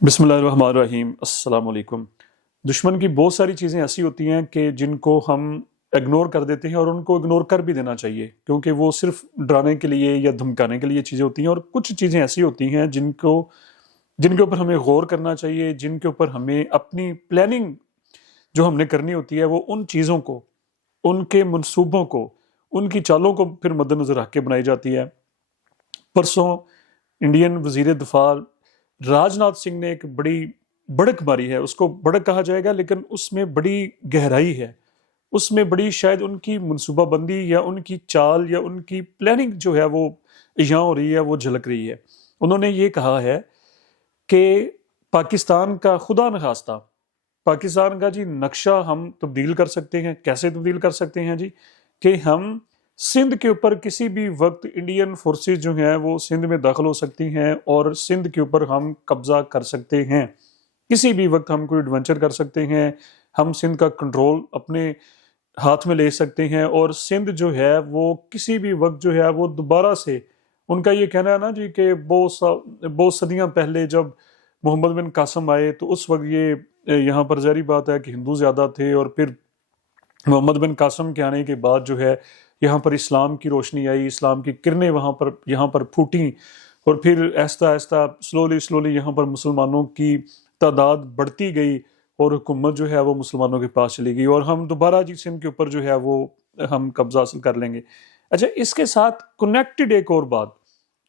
बिस्मिल्लाहिर्रहमानिर्रहीम। अस्सलाम वालेकुम। दुश्मन की बहुत सारी चीज़ें ऐसी होती हैं कि जिनको हम इग्नोर कर देते हैं और उनको इग्नोर कर भी देना चाहिए, क्योंकि वो सिर्फ डराने के लिए या धमकाने के लिए चीज़ें होती हैं। और कुछ चीज़ें ऐसी होती हैं जिनके ऊपर हमें गौर करना चाहिए, जिनके ऊपर हमें अपनी प्लानिंग जो हमने करनी होती है वो उन चीज़ों को, उनके मंसूबों को, उनकी चालों को फिर मद्देनज़र रख के बनाई जाती है। परसों इंडियन वजीर दफा राजनाथ सिंह ने एक बड़ी बढ़क मारी है। उसको बढ़क कहा जाएगा, लेकिन उसमें बड़ी गहराई है। उसमें बड़ी शायद उनकी मनसूबाबंदी या उनकी चाल या उनकी प्लानिंग जो है वो यहाँ हो रही है, वो झलक रही है। उन्होंने ये कहा है कि पाकिस्तान का खुदा न खास्ता, पाकिस्तान का जी नक्शा हम तब्दील कर सकते हैं। कैसे तब्दील कर सकते हैं जी? कि हम सिंध के ऊपर किसी भी वक्त इंडियन फोर्सेस जो हैं वो सिंध में दाखिल हो सकती हैं और सिंध के ऊपर हम कब्जा कर सकते हैं। किसी भी वक्त हम कोई एडवेंचर कर सकते हैं, हम सिंध का कंट्रोल अपने हाथ में ले सकते हैं और सिंध जो है वो किसी भी वक्त जो है वो दोबारा से, उनका ये कहना है ना जी कि बहुत सदियां पहले जब मोहम्मद बिन कासम आए तो उस वक्त ये यहाँ पर ज़ाहिर बात है कि हिंदू ज़्यादा थे, और फिर मोहम्मद बिन कासम के आने के बाद जो है यहाँ पर इस्लाम की रोशनी आई, इस्लाम की किरणें यहाँ पर फूटी, और फिर आहिस्ता आहिस्ता स्लोली स्लोली यहाँ पर मुसलमानों की तादाद बढ़ती गई और हुकूमत जो है वो मुसलमानों के पास चली गई और हम दोबारा जी सिंध के ऊपर जो है वो हम कब्जा हासिल कर लेंगे। अच्छा, इसके साथ कनेक्टेड एक और बात,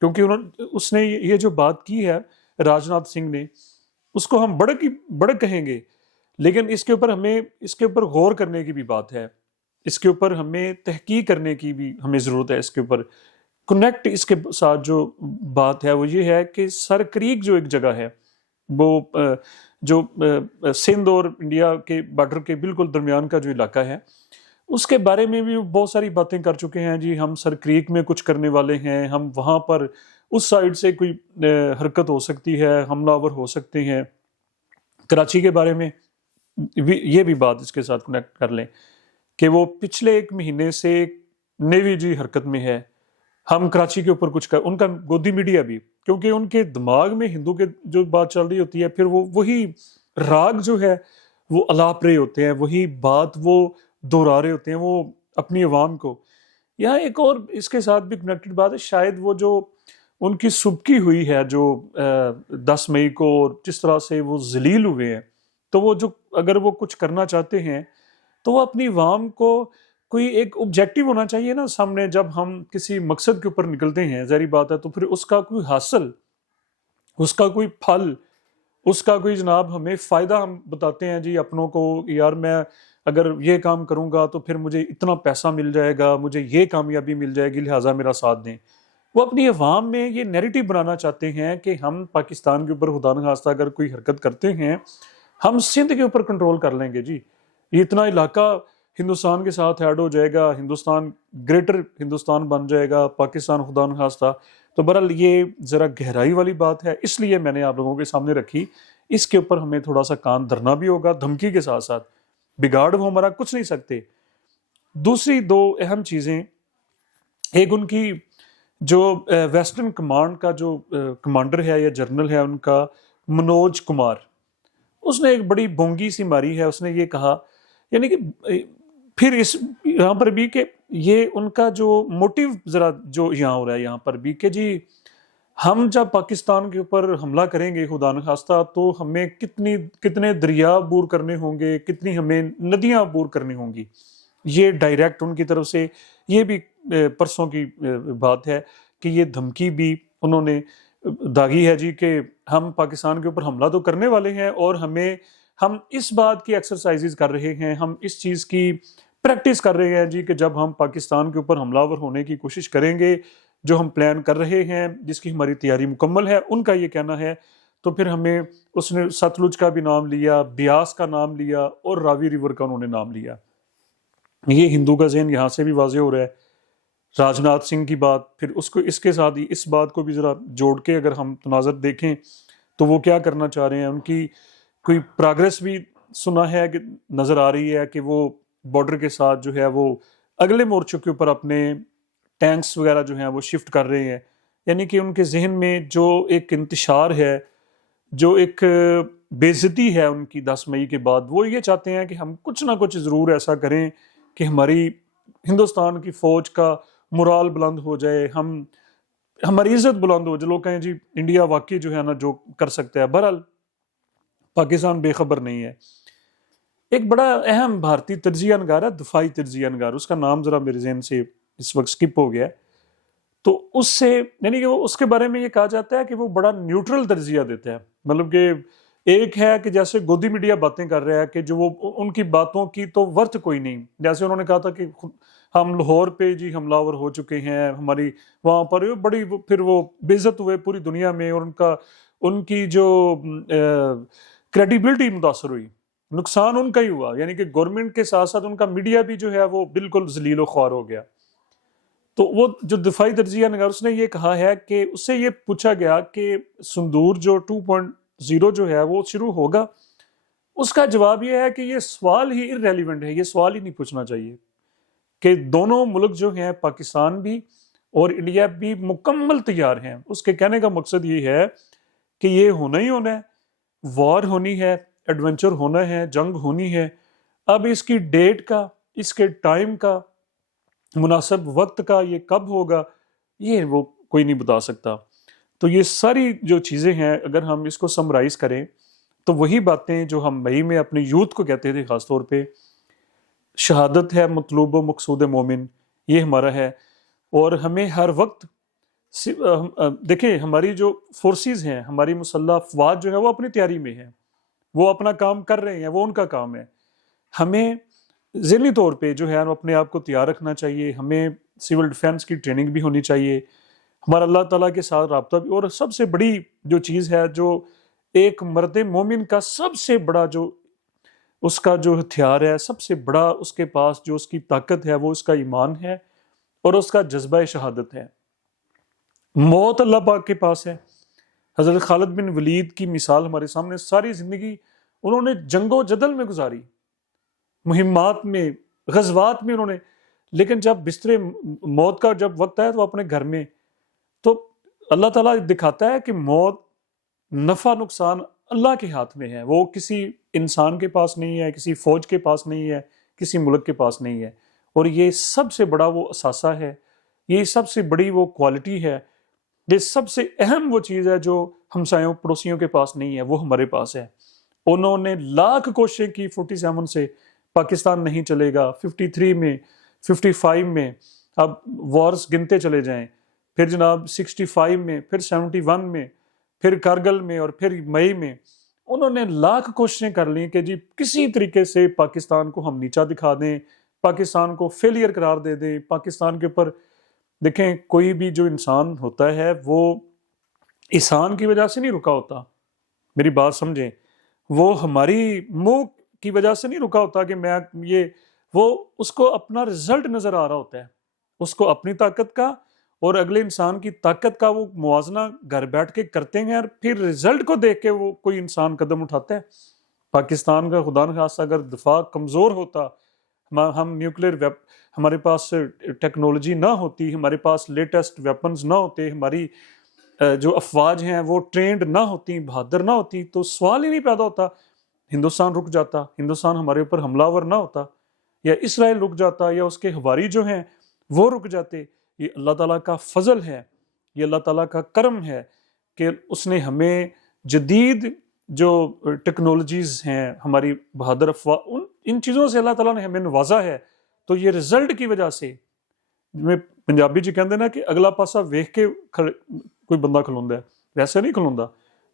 क्योंकि उसने ये जो बात की है राजनाथ सिंह ने, उसको हम बड़क कहेंगे, लेकिन इसके ऊपर गौर करने की भी बात है। इसके ऊपर हमें तहकीक करने की भी हमें ज़रूरत है। इसके ऊपर कनेक्ट इसके साथ जो बात है वो ये है कि सर क्रीक जो एक जगह है वो सिंध और इंडिया के बॉर्डर के बिल्कुल दरमियान का जो इलाका है, उसके बारे में भी बहुत सारी बातें कर चुके हैं जी। हम सर क्रीक में कुछ करने वाले हैं, हम वहाँ पर उस साइड से कोई हरकत हो सकती है, हमलावर हो सकते हैं। कराची के बारे में ये भी बात इसके साथ कनेक्ट कर लें कि वो पिछले एक महीने से नेवी जी हरकत में है। हम कराची के ऊपर कुछ कर, उनका गोदी मीडिया भी, क्योंकि उनके दिमाग में हिंदू के जो बात चल रही होती है, फिर वो वही राग जो है वो अलाप रहे होते हैं, वही बात वो दोहरा रहे होते हैं वो अपनी आवाम को। यहाँ एक और इसके साथ भी कनेक्टेड बात है, शायद वो जो उनकी सुबकी हुई है जो 10 मई को, और जिस तरह से वो जलील हुए हैं, तो वो जो अगर वो कुछ करना चाहते हैं तो वो अपनी आवाम को कोई एक ऑब्जेक्टिव होना चाहिए ना सामने। जब हम किसी मकसद के ऊपर निकलते हैं, ज़ाहिर बात है, तो फिर उसका कोई हासिल, उसका कोई फल, उसका कोई जनाब हमें फ़ायदा हम बताते हैं जी अपनों को, यार मैं अगर ये काम करूँगा तो फिर मुझे इतना पैसा मिल जाएगा, मुझे ये कामयाबी मिल जाएगी, लिहाजा मेरा साथ दें। वो अपनी अवाम में ये नैरेटिव बनाना चाहते हैं कि हम पाकिस्तान के ऊपर खुदा न खास्ता अगर कोई हरकत करते हैं, हम सिंध के ऊपर कंट्रोल कर लेंगे जी, ये इतना इलाका हिंदुस्तान के साथ ऐड हो जाएगा, हिंदुस्तान ग्रेटर हिंदुस्तान बन जाएगा, पाकिस्तान खुदा न खास्ता। तो बहरहाल ये ज़रा गहराई वाली बात है, इसलिए मैंने आप लोगों के सामने रखी। इसके ऊपर हमें थोड़ा सा कान धरना भी होगा, धमकी के साथ साथ, बिगाड़ वो हमारा कुछ नहीं सकते। दूसरी दो अहम चीज़ें, एक उनकी जो वेस्टर्न कमांड का जो कमांडर है या जनरल है उनका, मनोज कुमार, उसने एक बड़ी बोंगी सी मारी है। उसने ये कहा, यानी कि फिर इस यहाँ पर भी कि ये उनका जो मोटिव ज़रा जो यहाँ हो रहा है यहाँ पर भी कि जी हम जब पाकिस्तान के ऊपर हमला करेंगे खुदा न खास्ता, तो हमें कितने दरिया अबूर करने होंगे, कितनी हमें नदियाँ अबूर करनी होंगी। ये डायरेक्ट उनकी तरफ से ये भी परसों की बात है कि ये धमकी भी उन्होंने दागी है जी कि हम पाकिस्तान के ऊपर हमला तो करने वाले हैं और हम इस बात की एक्सरसाइजेज कर रहे हैं, हम इस चीज़ की प्रैक्टिस कर रहे हैं जी कि जब हम पाकिस्तान के ऊपर हमलावर होने की कोशिश करेंगे, जो हम प्लान कर रहे हैं, जिसकी हमारी तैयारी मुकम्मल है, उनका ये कहना है। तो फिर हमें उसने सतलुज का भी नाम लिया, ब्यास का नाम लिया और रावी रिवर का उन्होंने नाम लिया। ये हिंदू का ज़हन यहाँ से भी वाजे हो रहा है। राजनाथ सिंह की बात, फिर उसको इसके साथ ही इस बात को भी ज़रा जोड़ के अगर हम तनाज़र देखें तो वो क्या करना चाह रहे हैं, उनकी कोई प्रोग्रेस भी सुना है कि नज़र आ रही है कि वो बॉर्डर के साथ जो है वो अगले मोर्चों के ऊपर अपने टैंक्स वगैरह जो हैं वो शिफ्ट कर रहे हैं। यानी कि उनके जहन में जो एक इंतशार है, جو ایک بے عزتی ہے ان کی 10 مئی کے بعد، وہ یہ چاہتے ہیں کہ ہم کچھ نہ کچھ ضرور ایسا کریں کہ ہماری ہندوستان کی فوج کا مرال بلند ہو جائے، ہماری عزت بلند ہو، جو لوگ کہیں جی انڈیا واقعی جو ہے نا جو کر سکتا ہے۔ بہرحال پاکستان بے خبر نہیں ہے۔ ایک بڑا اہم بھارتی تجزیہ نگار ہے، دفاعی تجزیہ نگار، اس کا نام ذرا میرے ذہن سے اس وقت سکپ ہو گیا ہے، تو اس سے یعنی کہ اس کے بارے میں یہ کہا جاتا ہے کہ وہ بڑا نیوٹرل تجزیہ دیتا ہے، مطلب کہ ایک ہے کہ جیسے گودی میڈیا باتیں کر رہا ہے کہ جو وہ ان کی باتوں کی تو ورتھ کوئی نہیں، جیسے انہوں نے کہا تھا کہ ہم لاہور پہ جی حملہ آور ہو چکے ہیں، ہماری وہاں پر بڑی پھر وہ بے عزت ہوئے پوری دنیا میں، اور ان کی جو کریڈیبلٹی متاثر ہوئی، نقصان ان کا ہی ہوا، یعنی کہ گورنمنٹ کے ساتھ ساتھ ان کا میڈیا بھی جو ہے وہ بالکل ذلیل و خوار ہو گیا۔ تو وہ جو دفاعی تجزیہ نگار اس نے یہ کہا ہے کہ اس سے یہ پوچھا گیا کہ سندور جو 2.0 جو ہے وہ شروع ہوگا، اس کا جواب یہ ہے کہ یہ سوال ہی irrelevant ہے، یہ سوال ہی نہیں پوچھنا چاہیے، کہ دونوں ملک جو ہیں پاکستان بھی اور انڈیا بھی مکمل تیار ہیں۔ اس کے کہنے کا مقصد یہ ہے کہ یہ ہونا ہی ہونا ہے، وار ہونی ہے، ایڈونچر ہونا ہے، جنگ ہونی ہے۔ اب اس کی ڈیٹ کا، اس کے ٹائم کا، مناسب وقت کا، یہ کب ہوگا، یہ وہ کوئی نہیں بتا سکتا۔ تو یہ ساری جو چیزیں ہیں اگر ہم اس کو سمرائز کریں تو وہی باتیں جو ہم مئی میں اپنے یوتھ کو کہتے تھے، خاص طور پہ شہادت ہے مطلوب و مقصود مومن، یہ ہمارا ہے۔ اور ہمیں ہر وقت دیکھیں ہماری جو فورسز ہیں، ہماری مسلح افواج جو ہے وہ اپنی تیاری میں ہے، وہ اپنا کام کر رہے ہیں، وہ ان کا کام ہے۔ ہمیں ذہنی طور پہ جو ہے اپنے آپ کو تیار رکھنا چاہیے، ہمیں سول ڈیفینس کی ٹریننگ بھی ہونی چاہیے، ہمارا اللہ تعالیٰ کے ساتھ رابطہ بھی، اور سب سے بڑی جو چیز ہے جو ایک مرد مومن کا سب سے بڑا جو اس کا جو ہتھیار ہے، سب سے بڑا اس کے پاس جو اس کی طاقت ہے، وہ اس کا ایمان ہے اور اس کا جذبہ شہادت ہے۔ موت اللہ پاک کے پاس ہے۔ حضرت خالد بن ولید کی مثال ہمارے سامنے، ساری زندگی انہوں نے جنگ و جدل میں گزاری، مہمات میں، غزوات میں انہوں نے، لیکن جب بستر موت کا جب وقت آیا تو اپنے گھر میں، تو اللہ تعالیٰ دکھاتا ہے کہ موت، نفع نقصان اللہ کے ہاتھ میں ہے، وہ کسی انسان کے پاس نہیں ہے، کسی فوج کے پاس نہیں ہے، کسی ملک کے پاس نہیں ہے۔ اور یہ سب سے بڑا وہ اثاثہ ہے، یہ سب سے بڑی وہ کوالٹی ہے، یہ سب سے اہم وہ چیز ہے جو ہمسایوں پڑوسیوں کے پاس نہیں ہے، وہ ہمارے پاس ہے۔ انہوں نے لاکھ کوششیں کی 47 سے، پاکستان نہیں چلے گا، 53 میں، 55 میں، اب وارز گنتے چلے جائیں، پھر جناب 65 میں، پھر 71 میں، پھر کارگل میں، اور پھر مئی میں، انہوں نے لاکھ کوششیں کر لیں کہ جی کسی طریقے سے پاکستان کو ہم نیچا دکھا دیں، پاکستان کو فیلئر قرار دے دیں، پاکستان کے اوپر۔ دیکھیں کوئی بھی جو انسان ہوتا ہے وہ احسان کی وجہ سے نہیں رکا ہوتا، میری بات سمجھیں، وہ ہماری منہ کی وجہ سے نہیں رکا ہوتا کہ میں یہ، وہ اس کو اپنا رزلٹ نظر آ رہا ہوتا ہے، اس کو اپنی طاقت کا اور اگلے انسان کی طاقت کا وہ موازنہ گھر بیٹھ کے کرتے ہیں، اور پھر رزلٹ کو دیکھ کے وہ کوئی انسان قدم اٹھاتا ہے۔ پاکستان کا خدا نخواستہ اگر دفاع کمزور ہوتا، ہم نیوکلیر ہمارے پاس ٹیکنالوجی نہ ہوتی، ہمارے پاس لیٹسٹ ویپنز نہ ہوتے، ہماری جو افواج ہیں وہ ٹرینڈ نہ ہوتی، بہادر نہ ہوتی، تو سوال ہی نہیں پیدا ہوتا، ہندوستان رک جاتا، ہندوستان ہمارے اوپر حملہ آور نہ ہوتا، یا اسرائیل رک جاتا، یا اس کے ہواری جو ہیں وہ رک جاتے۔ یہ اللہ تعالیٰ کا فضل ہے، یہ اللہ تعالیٰ کا کرم ہے کہ اس نے ہمیں جدید جو ٹیکنالوجیز ہیں، ہماری بہادر افواج، ان چیزوں سے اللہ تعالیٰ نے ہمیں نوازا ہے۔ تو یہ رزلٹ کی وجہ سے، میں پنجابی جی کہتے ہیں نا کہ اگلا پاسا ویکھ کے کوئی بندہ کھلوندا ہے، ویسے نہیں کھلوندا۔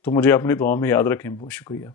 تو مجھے اپنی دعا میں یاد رکھیں۔ بہت شکریہ۔